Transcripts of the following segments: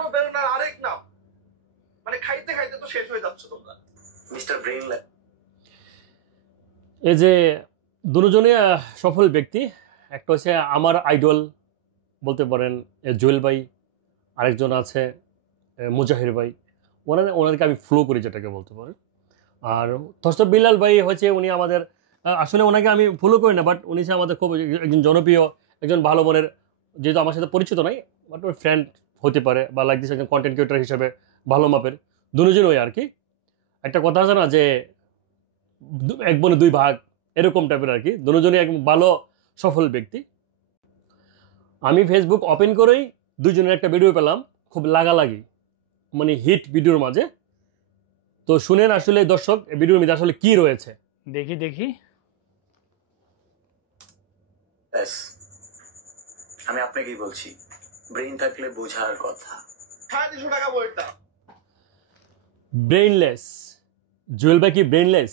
অনুপ্রেরণার আরেক নাম। মানে খাইতে খাইতে তো শেষ হয়ে যাচ্ছে তোমরা। Mister brainless. এই যে দুজনে সফল ব্যক্তি, একটা হচ্ছে আমার আইডল বলতে পারেন জুয়েল ভাই, আরেকজন আছে মুজাহির ভাই, ওনাদেরকে আমি ফলো করি যেটাকে বলতে পারেন। আর তসব বিলাল ভাই হচ্ছে উনি আমাদের আসলে ওনাকে আমি ফলো করি না, বাট উনি আমাদের খুব একজন জনপ্রিয় একজন ভালো মনের, যেহেতু আমার সাথে পরিচিত নাই বাট ওর ফ্রেন্ড হতে পারে বা লাইক দিস একজন কন্টেন্ট ক্রিয়েটার হিসেবে ভালো মাপের দুজন ওই আর কি। একটা কথা আছে না যে এক বনে দুই ভাগ, এরকম টাইপের আর কি। দুজনই এক ভালো সফল ব্যক্তি। আমি ফেসবুক ওপেন করেই দুজনের একটা ভিডিও পেলাম, খুব লাগালাগি, মানে হিট ভিডিওর মাঝে। তো শুনেন আসলে দর্শক ভিডিওর মধ্যে আসলে কি রয়েছে। দেখি দেখি। আমি আপনাকেই বলছি, ব্রেইন থাকলে বোঝার কথা। 250 টাকা বইটা। ব্রেইনলেস জুয়েল ভাই কি ব্রেইনলেস?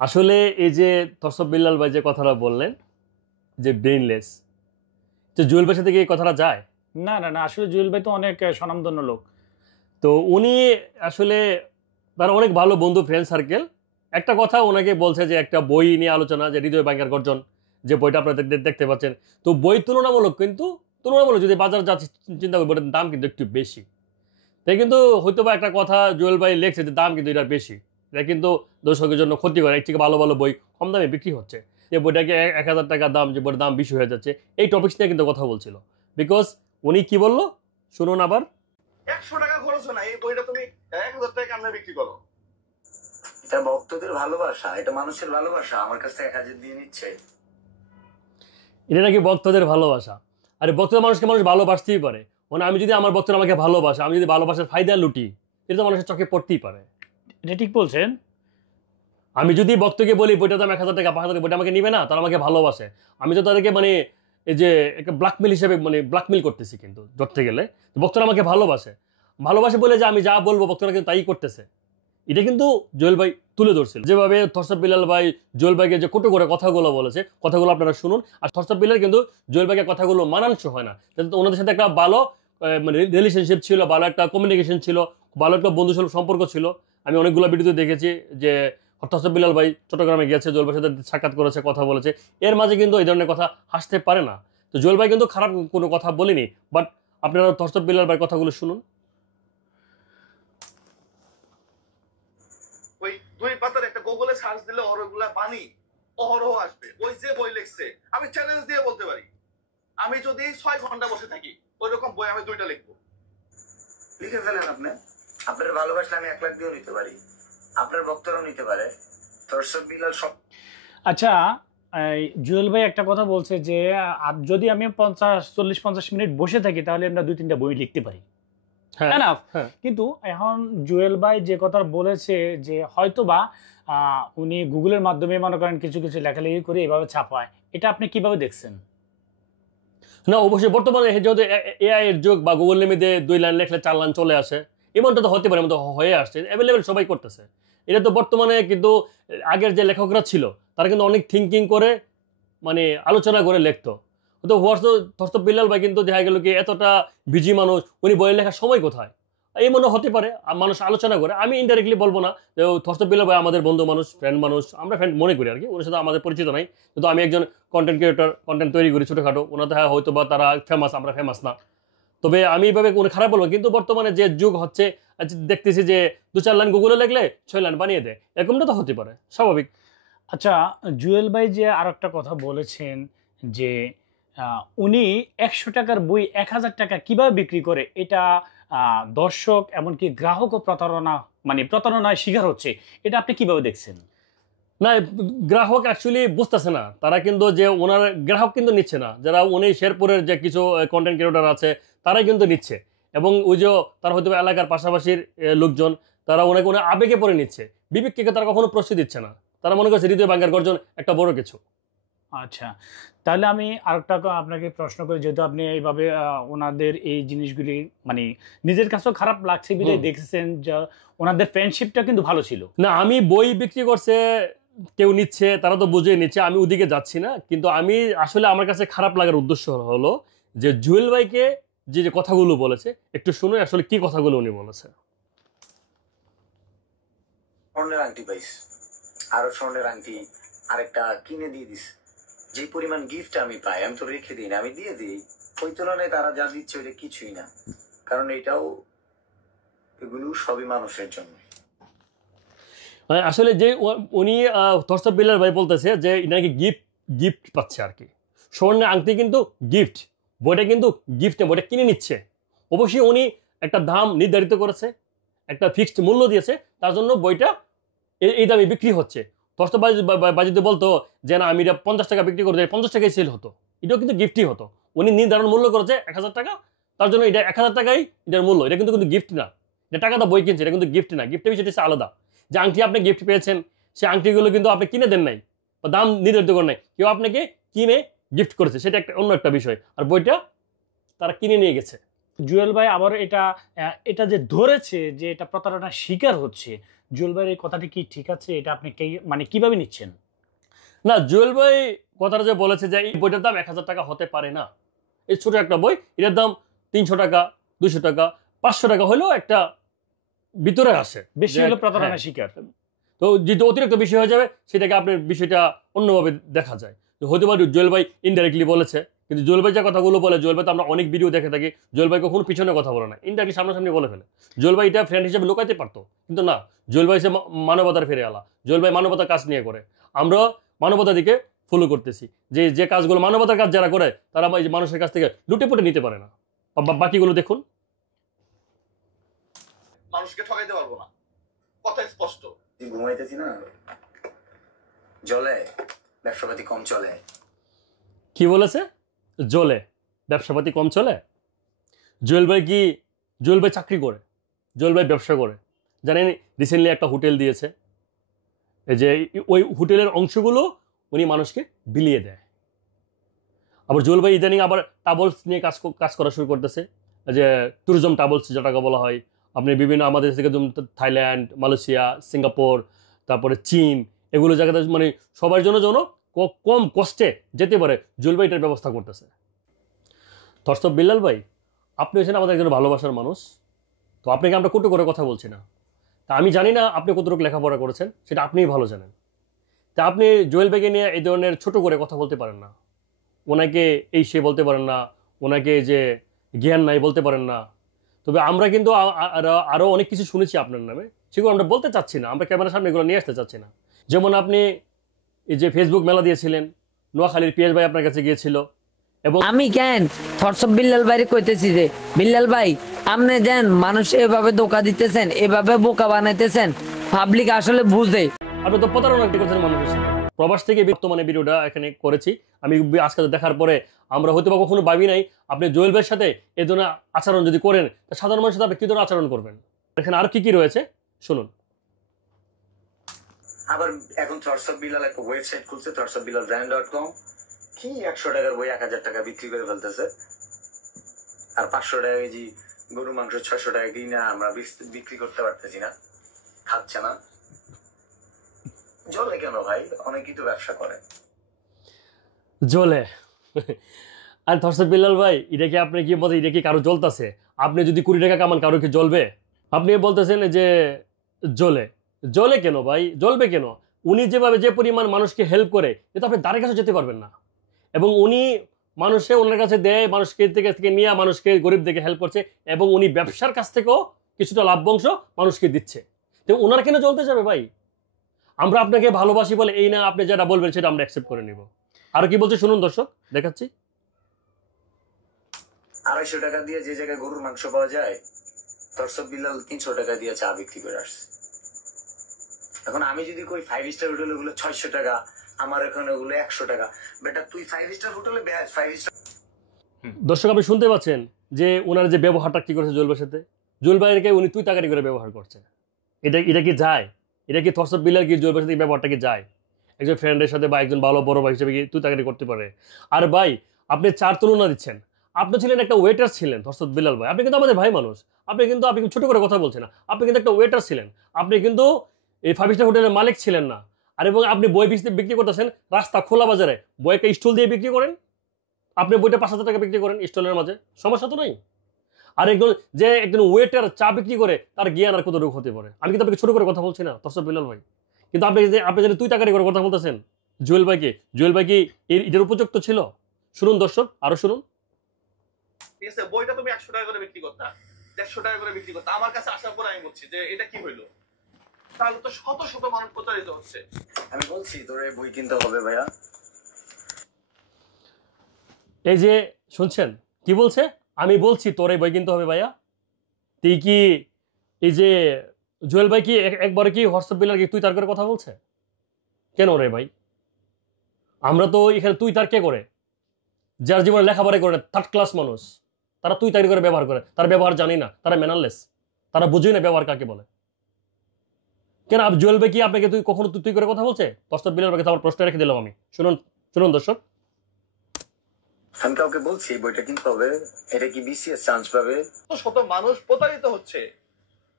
আসলে এই যে তসব বিল্লাল ভাই যে কথাটা বললেন যে ব্রেইনলেস, তো জুয়েল ভাইয়ের সাথে কি এই কথাটা যায়? না না না, আসলে জুয়েল ভাই তো অনেক স্বনামধন্য লোক। তো উনি আসলে তার অনেক ভালো বন্ধু, ফ্রেন্ড সার্কেল। একটা কথা ওনাকে বলছে যে একটা বই নিয়ে আলোচনা, যে হৃদয় ভাঙ্গার গর্জন, যে বইটা আপনারা দেখতে পাচ্ছেন। তো বই তুলনামূলক, কিন্তু তুলনামূলক যদি বাজার যাচ্ছে চিন্তা করি বইটার দাম কিন্তু একটু বেশি। তাই কিন্তু হয়তো বা একটা কথা জুয়েল ভাই লেখছে যে দাম কিন্তু এটার বেশি, এটা কিন্তু দর্শকের জন্য ক্ষতি করে। এর থেকে ভালো ভালো বই কম দামে বিক্রি হচ্ছে, যে বইটাকে 1000 টাকা দাম, যে বইটার দাম বেশি হয়ে যাচ্ছে। এই টপিক্স নিয়ে কিন্তু কথা বলছিল। বিকজ উনি কি বললো শুনুন আবার। 100 টাকা খরচ না, এই বইটা তুমি 1000 টাকা কেমনে বিক্রি করো? এটা ভক্তদের ভালোবাসা, এটা মানুষের ভালোবাসা। আমার কাছ থেকে 1000 দিয়ে নিচ্ছে। এটা নাকি ভক্তদের ভালোবাসা। আরে ভক্তদের মানুষকে মানুষ ভালোবাসতেই পারে। মানে আমি যদি আমার ভক্তরা আমাকে ভালোবাসে, আমি যদি ভালোবাসার ফায়দা লুটি, এটা তো মানুষের চোখে পড়তেই পারে। এটা ঠিক বলছেন। আমি যদি ভক্তকে বলি বইটা দাম 1000 টাকা 5000 টাকা, বইটা আমাকে নিবে না, তারা আমাকে ভালোবাসে। আমি তো তাদেরকে মানে এই যে একটা ব্ল্যাকমেল হিসেবে মানে ব্ল্যাকমেল করতেছি কিন্তু ধরতে গেলে। ভক্তরা আমাকে ভালোবাসে বলে যে আমি যা বলবো ভক্তরা কিন্তু তাই করতেছে। এটা কিন্তু জুয়েল ভাই তুলে ধরছিল, যেভাবে তসব বিলাল ভাই জুয়েল ভাইকে যে কটু করে কথাগুলো বলেছে, কথাগুলো আপনারা শুনুন। আর তসব বিলাল কিন্তু জুয়েল ভাইকে কথাগুলো মানানসই হয় না। ওনাদের সাথে একটা ভালো মানে রিলেশনশিপ ছিল, ভালো একটা কমিউনিকেশন ছিল, ভালো একটা বন্ধুসুলভ সম্পর্ক ছিল। আমি অনেকগুলো ভিডিওতে দেখেছি যে তসব বিলাল ভাই চট্টগ্রামে গেছে, জুয়েল ভাইয়ের সাথে সাক্ষাৎ করেছে, কথা বলেছে। এর মাঝে কিন্তু এই ধরনের কথা হাসতে পারে না। তো জুয়েল ভাই কিন্তু খারাপ কোনো কথা বলেনি, বাট আপনারা তসব বিলাল ভাইয়ের কথাগুলো শুনুন। ওই 2 পাতার একটা গুগলে সার্চ দিলে ওরগুলা বাণী অহরহ আসবে। ওই যে বই লিখছে, আমি চ্যালেঞ্জ দিয়ে বলতে পারি, আমি যদি 6 ঘন্টা বসে থাকি ওই রকম বই আমি 2টা লিখবো। লিখে ফেলেন আপনি। আপনার ভালোবাসলে আমি 1 লাখ দিয়েও নিতে পারি, আপনার ভক্তরাও নিতে পারে। তসব বিলাল সব। আচ্ছা, জুয়েল ভাই একটা কথা বলছে যে যদি আমি 40-50 মিনিট বসে থাকি তাহলে আমরা 2-3টা বই লিখতে পারি। কিন্তু এখন জুয়েল ভাই যে কথা বলেছে যে হয়তোবা উনি গুগলের মাধ্যমে মনে করেন কিছু কিছু লেখালেখি করে এভাবে ছাপায়, এটা আপনি কিভাবে দেখছেন? না অবশ্যই বর্তমানে যেহেতু এআই এর যুগ, বা গুগল লিমিতে 2 লাইন লেখলে 4 লাইন চলে আসে, এমনটা তো হতে পারে, এমন তো হয়ে আসছে, অ্যাভেলেবেল সবাই করতেছে। এটা তো বর্তমানে, কিন্তু আগের যে লেখকরা ছিল তারা কিন্তু অনেক থিঙ্কিং করে মানে আলোচনা করে লিখতো। তো তসব বিলাল ভাই কিন্তু দেখা গেল কি এতটা বিজি মানুষ, উনি বইয়ের লেখার সময় কোথায়? এই মনে হতে পারে মানুষ আলোচনা করে। আমি ইনডাইরেক্টলি বলবো না যে তসব বিলাল ভাই আমাদের বন্ধু মানুষ, ফ্রেন্ড মানুষ, আমরা ফ্রেন্ড মনে করি আর কি, ওর সাথে আমাদের পরিচিত নাই। কিন্তু আমি একজন কন্টেন্ট ক্রিয়েটর, কন্টেন্ট তৈরি করি ছোটোখাটো, ওনাদের হয়তো বা তারা ফেমাস, আমরা ফেমাস না। তবে আমি এইভাবে কোনো খারাপ বলবো। কিন্তু বর্তমানে যে যুগ হচ্ছে দেখতেছি যে 2-4 লাইন গুগলে লিখলে 6 লাইন বানিয়ে দেয়, এরকমটা তো হতে পারে, স্বাভাবিক। আচ্ছা, জুয়েল ভাই যে আর একটা কথা বলেছেন যে উনি 100 টাকার বই 1000 টাকা কিভাবে বিক্রি করে, এটা দর্শক এমনকি গ্রাহকও প্রতারণায় শিকার হচ্ছে, এটা আপনি কিভাবে দেখছেন? না, গ্রাহক অ্যাকচুয়ালি বুঝতেছে না, তারা কিন্তু যে ওনার গ্রাহক কিন্তু নিচ্ছে না, যারা উনি শেরপুরের যে কিছু কন্টেন্ট ক্রিয়েটর আছে তারাই কিন্তু নিচ্ছে। এবং ওই যে তারা হয়তো এলাকার পাশাপাশির লোকজন, তারা ওনাকে আবেগে পড়ে নিচ্ছে, বিবেককে তারা কখনো প্রশ্রয় দিচ্ছে না। তারা মনে করছে হৃদয় ভাঙ্গার গর্জন একটা বড় কিছু। আচ্ছা, তাহলে আমি আরেকটা আপনাকে প্রশ্ন করি, যেহেতু আপনি এইভাবে ওনাদের এই জিনিসগুলি মানে নিজের কাছেও খারাপ লাগছে বিলে দেখছেন যে ওনাদের ফ্রেন্ডশিপটা কিন্তু ভালো ছিল না। আমি বই বিক্রি করছে, কেউ নিচ্ছে, তারা তো বুঝে নিচ্ছে, আমি ওদিকে যাচ্ছি না। কিন্তু আমি আসলে আমার কাছে খারাপ লাগার উদ্দেশ্য হলো যে জুয়েল ভাইকে যে যে কথাগুলো বলেছে একটু শুনে আসলে কি কথাগুলো উনি বলেছে। স্বর্ণের আংটি পাইস, আরো স্বর্ণের আংটি আরেকটা কিনে দিয়ে দিস। যে পরিমাণ গিফট আমি পাই আমি তো রেখে দিই না, আমি দিয়ে দিই। ওই তুলনায় তারা যা দিচ্ছে ওইটা কিছুই না, কারণ এগুলো সবই মানুষের জন্য। আসলে যে উনি তরসব বিল্লাল ভাই বলতেছে যে নাকি গিফট পাচ্ছে আর কি। স্বর্ণের আংটি কিন্তু গিফট, বইটা কিন্তু গিফট না, বইটা কিনে নিচ্ছে। অবশ্যই উনি একটা দাম নির্ধারিত করেছে, একটা ফিক্সড মূল্য দিয়েছে, তার জন্য বইটা এই দামে বিক্রি হচ্ছে। তরসব ভাই যদি বলতো যে না আমি এটা 50 টাকা বিক্রি করতে 50 টাকায় সেল হতো, এটাও কিন্তু গিফটই হতো। উনি নির্ধারণ মূল্য করেছে 1000 টাকা, তার জন্য এটা 1000 টাকাই এটার মূল্য। এটা কিন্তু গিফট না, এটা টাকাটা বই কিনছে, এটা কিন্তু গিফট না। গিফটের বিষয়টা হচ্ছে আলাদা। যে আংটি আপনি গিফট পেয়েছেন, সেই আংটিগুলো কিন্তু আপনি কিনে দেন নাই বা দাম নির্ধারিত করেন নাই, কেউ আপনাকে কিনে গিফট করেছে, সেটা অন্য একটা বিষয়। আর বইটা তারা কিনে নিয়ে গেছে। জুয়েল ভাই আবার এটা যে ধরেছে যে এটা প্রতারণার শিকার হচ্ছে, জুয়েল ভাইয়ের এই কথাটি কি ঠিক আছে? এটা আপনি মানে কিভাবে নিচ্ছেন? না, জুয়েল ভাই কথাটা যে বলেছে যে এই বইটার দাম 1000 টাকা হতে পারে না, এই ছোট একটা বই, এটার দাম 300 টাকা 200 টাকা 500 টাকা হলেও একটা ভিতরে আসে, বেশি হলে প্রতারণার শিকার। তো যেটা অতিরিক্ত বিষয় হয়ে যাবে সেটাকে আপনার বিষয়টা অন্যভাবে দেখা যায়। হতে পারে জুয়েল ভাই ইনডাইরেক্টলি বলেছে, কিন্তু জুয়েল ভাই যে কথাগুলো বলে, জুয়েল ভাই তো আমরা অনেক ভিডিও দেখে থাকি, জুয়েল ভাই কখনো পিছনে কথা বলে না, ইনডাইরেক্টলি সামনাসামনি বলে ফেলে। জুয়েল ভাই এটা ফ্রেন্ড হিসেবে লুকাইতে পারতো, কিন্তু না, জুয়েল ভাই সে মানবতার ফিরে আলা। জুয়েল ভাই মানবতার কাজ নিয়ে করে, আমরা মানবতার দিকে ফলো করতেছি। যে কাজগুলো মানবতার কাজ যারা করে তারা মানুষের কাছ থেকে লুটে পুটে নিতে পারে না। বাকিগুলো দেখুন। মানুষকে ঠকাইতে পারবো না, কথা স্পষ্ট। ঘুমাইতেছি না, জলে ব্যবসাপাতি কম চলে। কি বলেছে? জলে ব্যবসাপাতি কম চলে? জুয়েল ভাই চাকরি করে, জুয়েল ভাই ব্যবসা করে। জানেন রিসেন্টলি একটা হোটেল দিয়েছে, এই যে ওই হোটেলের অংশগুলো উনি মানুষকে বিলিয়ে দেয়। আবার জুয়েল ভাই ইদানিং আবার টাবলস নিয়ে কাজ করা শুরু করতেছে, যে ট্যুরিজম টাবলস যেটাকে বলা হয়। আপনি বিভিন্ন আমাদের থেকে থাইল্যান্ড, মালয়েশিয়া, সিঙ্গাপুর, তারপরে চীন, এগুলো জায়গাতে মানে সবার জন্য কম কষ্টে যেতে পারে, জুয়েল ভাই এটার ব্যবস্থা করতেছে। তরসব বিল্লাল ভাই, আপনি হচ্ছেন আমাদের একজন ভালোবাসার মানুষ, তো আপনাকে আমরা কটু করে কথা বলছি না। তা আমি জানি না আপনি কতটুকু লেখাপড়া করেছেন, সেটা আপনিই ভালো জানেন। তা আপনি জুয়েল ভাইকে নিয়ে এই ধরনের ছোট করে কথা বলতে পারেন না, ওনাকে এই সে বলতে পারেন না, ওনাকে যে জ্ঞান নাই বলতে পারেন না। তবে আমরা কিন্তু আরও অনেক কিছু শুনেছি আপনার নামে, সেগুলো আমরা বলতে চাচ্ছি না, আমরা ক্যামেরার সামনে এগুলো নিয়ে আসতে চাচ্ছি না। যেমন আপনি এই যে ফেসবুক মেলা দিয়েছিলেন, নোয়াখালীর পিয়াস ভাই আপনার কাছে গিয়েছিল, এবং আমি কেন থরসব বিল্লাল ভাই কইতেছি যে বিল্লাল ভাই আপনি যেন মানুষ এভাবে ধোকা দিতেছেন, এভাবে বোকা বানাইতেছেন, পাবলিক আসলে বুঝে। আপনি তো প্রতারণা করছেন মানুষের সাথে। প্রবাস থেকে বর্তমানে ভিডিওটা এখানে করেছি আমি, আজকে দেখার পরে আমরা হয়তো বা কখনো ভাবি নাই আপনি জুয়েল ভাইয়ের সাথে এই ধরনের আচরণ যদি করেন, তা সাধারণ মানুষের সাথে আপনি কি ধরনের আচরণ করবেন। এখানে আর কি রয়েছে শুনুন। আবার এখন থরসব বিল্লাল একটা ওয়েবসাইট খুলছে, thorsabbillalbrand.com, কি 100 টাকার বই 1000 টাকা বিক্রি করে ফেলতেছে। আর 500 টাকা কেজি গরু মাংস 600 টাকা কিনা আমরা বিক্রি করতে পারতেছি না, খাচ্ছে না। জলে কেন ভাই? অনেকেই তো ব্যবসা করে। জ্বলে আর থরসব বিল্লাল ভাই, এটা কি আপনি কি বলতে, এটা কি কারো জ্বলতেছে? আপনি যদি 20 টাকা কামান, কারো কি জ্বলবে? আপনি বলতেছেন যে জ্বলে কেন ভাই? জ্বলবে কেন? উনি যেভাবে যে পরিমাণ মানুষকে হেল্প করে, এটা আপনি দ্বারের কাছে যেতে পারবেন না। এবং উনি ওনার কাছে দেয়, মানুষকে থেকে নিয়ে মানুষকে গরিবদেরকে হেল্প করছে, এবং উনি ব্যবসার কাছ থেকেও কিছুটা লাভ্যাংশ মানুষকে দিচ্ছে। তো ওনার কেন জ্বলতে যাবে ভাই? আমরা আপনাকে ভালোবাসি বলে এই না, আপনি যেটা বলবেন সেটা আমরা অ্যাকসেপ্ট করে নিব। আর কি বলছে শুনুন দর্শক, দেখাচ্ছি। 250 টাকা দিয়ে যে জায়গায় গরুর মাংস পাওয়া যায়, থরসব বিল্লাল 300 টাকা দিয়ে চা বিক্রি করে আসছে। এখন আমি যদি কই 5 স্টার হোটেলে গুলো 600 টাকা, আমার এখানে ওগুলো 100 টাকা, বেটা তুই 5 স্টার হোটেলে 5 স্টার। দর্শক আপনি শুনতে পাচ্ছেন যে ওনার যে ব্যবহারটা কি করেছে জুয়েল ভাইয়ের সাথে। জুয়েল ভাইয়েরকে উনি তুই তাকারি করে ব্যবহার করছে। এটা কি যায়? এটা কি থরসব বিল্লাল কি জুয়েল ভাইয়ের সাথে ব্যবহারটা কি যায়? একজন ফ্রেন্ডের সাথে বা একজন ভালো বড় ভাই হিসেবে কি তুই তাকারি করতে পারে? আর ভাই আপনি 4 তুলনা দিচ্ছেন। আপনি ছিলেন একটা ওয়েটার ছিলেন থরসব বিল্লাল ভাই, আপনি কিন্তু আমাদের ভাই মানুষ। আপনি কিন্তু ছোট করে কথা বলছেন না, আপনি কিন্তু একটা ওয়েটার ছিলেন। আপনি কিন্তু এই 5 স্টার হোটেলের মালিক ছিলেন না। আর এবং আপনি বই বিক্রি করতেছেন রাস্তা খোলা বাজারে, বইকে স্টল দিয়ে বিক্রি করেন। আপনি বইটা 5,000 টাকা বিক্রি করেন স্টলের মাঝে, সমস্যা তো নাই। আর একজন যে একজন ওয়েটার চা বিক্রি করে তার জ্ঞান আর কতটুকু হতে পারে? আমি কিন্তু আপনাকে ছোট করে কথা বলছি না তরসব বিল্লাল ভাই, কিন্তু আপনি যদি তুই তাকারি করে কথা বলতেছেন জুয়েল ভাই কি এটার উপযুক্ত ছিল? শুনুন দর্শক, আরো শুনুন। ঠিক আছে, বইটা তুমি 100 টাকা করে বিক্রি করতা, 150 টাকা করে বিক্রি করতা, আমার কাছে আসার পর আমি বলছি যে এটা কি হইলো, তাহলে তো শত শত মানুষ প্রতারিত হচ্ছে। আমি বলছি তোর এই বই কিনতে হবে ভাইয়া। এই যে শুনছেন কি বলছে, আমি বলছি তোর এই বই কিনতে হবে ভাইয়া। তুই কি এই যে জুয়েল ভাই কি একবারে কি হোয়াটসঅ্যাপ বিল্লার কি তুই তার করে কথা বলছে কেন রে ভাই? আমরা তো এখানে তুই তার কে করে, যার জীবনে লেখাপড়া করে থার্ড ক্লাস মানুষ, তারা তুই তার করে ব্যবহার করে, তার ব্যবহার জানি না, তারা ম্যানারলেস, তারা বুঝেই না ব্যবহার কাকে বলে। কেন জুয়েল ভাই কি আপনাকে তুই কখনো তুই করে কথা বলছে? হোয়াটসঅ্যাপ বিল্লার ভাইকে আমার প্রশ্ন রেখে দিলাম আমি। শুনুন শুনুন দর্শক, আমি কাউকে বলছি এই বইটা কিনতে হবে, এটা কি বিসিএস চান্স পাবে? শত শত মানুষ প্রতারিত হচ্ছে,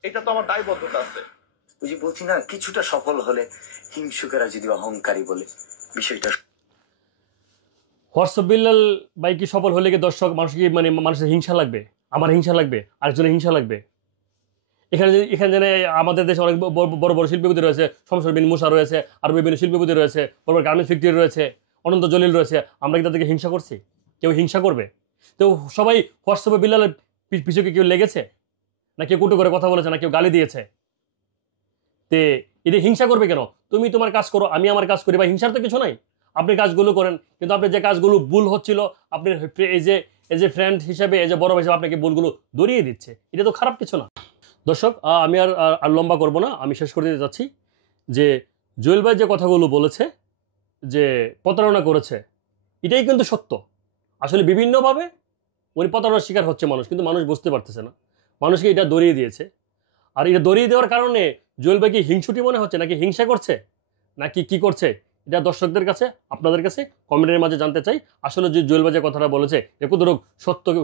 এটা তো আমার দায়বদ্ধতা আছে। ওই যে বলছি না, কিছুটা সফল হলে হিংসুকেরা যদি অহংকারী বলে, বিষয়টা হোয়াটসঅ্যাপ বিল্লাল ভাই কি সফল হলে কি দর্শক মানুষ কি মানে মানুষের হিংসা লাগবে? আমার হিংসা লাগবে, আরেকজনের হিংসা লাগবে? এখানে জানে আমাদের দেশে অনেক বড় বড় শিল্পপতি রয়েছে, শমসের বিন মুসা রয়েছে, আর বিভিন্ন শিল্পপতি রয়েছে, বড় বড় গার্মেন্টস ফ্যাক্টরি রয়েছে, অনন্ত জলিল রয়েছে। আমরা কি তাদেরকে হিংসা করছি? কেউ হিংসা করবে? তো সবাই হোয়াটসঅ্যাপে বিল্লালের পিছুকে কেউ লেগেছে, না কেউ কুটো করে কথা বলেছে, না কেউ গালি দিয়েছে? তে এদের হিংসা করবে কেন? তুমি তোমার কাজ করো, আমি আমার কাজ করি, বা হিংসার তো কিছু নাই। আপনি কাজগুলো করেন, কিন্তু আপনি যে কাজগুলো ভুল হচ্ছিল, আপনি এই যে ফ্রেন্ড হিসেবে, এই যে বড় হিসেবে আপনাকে ভুলগুলো ধরিয়ে দিচ্ছে, এটা তো খারাপ কিছু না। দর্শক, আমি আর লম্বা করব না, আমি শেষ করে দিতে যাচ্ছি যে জুয়েল ভাই যে কথাগুলো বলেছে যে প্রতারণা করেছে, এটাই কিন্তু সত্য। আসলে বিভিন্নভাবে উনি প্রতারণার শিকার হচ্ছে মানুষ, কিন্তু মানুষ বুঝতে পারতেছে না, মানুষকে এটা ধরিয়ে দিয়েছে। আর এটা ধরিয়ে দেওয়ার কারণে জুয়েল ভাই কি হিংসুটি মনে হচ্ছে, নাকি হিংসা করছে, নাকি কি করছে, এটা দর্শকদের কাছে, আপনাদের কাছে কমেন্টের মাঝে জানতে চাই। আসলে যে জুয়েল ভাই যে কথাটা বলেছে এ কতটুকু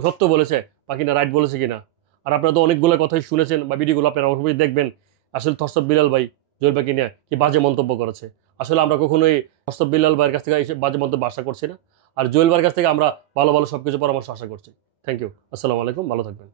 সত্য বলেছে বা কিনা রাইট বলেছে কিনা। আর আপনারা তো অনেকগুলো কথাই শুনেছেন বা ভিডিওগুলো আপনারা অবশ্যই দেখবেন। আসলে থরসব বিল্লাল ভাই জুয়েল ভাইকে নিয়ে কি বাজে মন্তব্য করেছে। আসলে আমরা কখনোই থরসব বিল্লাল ভাইয়ের কাছ থেকে বাজে মন্তব্য আশা করছি না, আর জুয়েল ভাইয়ের কাছ থেকে আমরা ভালো ভালো সবকিছু পরামর্শ আশা করছি। থ্যাংক ইউ, আসসালামু আলাইকুম, ভালো থাকবেন।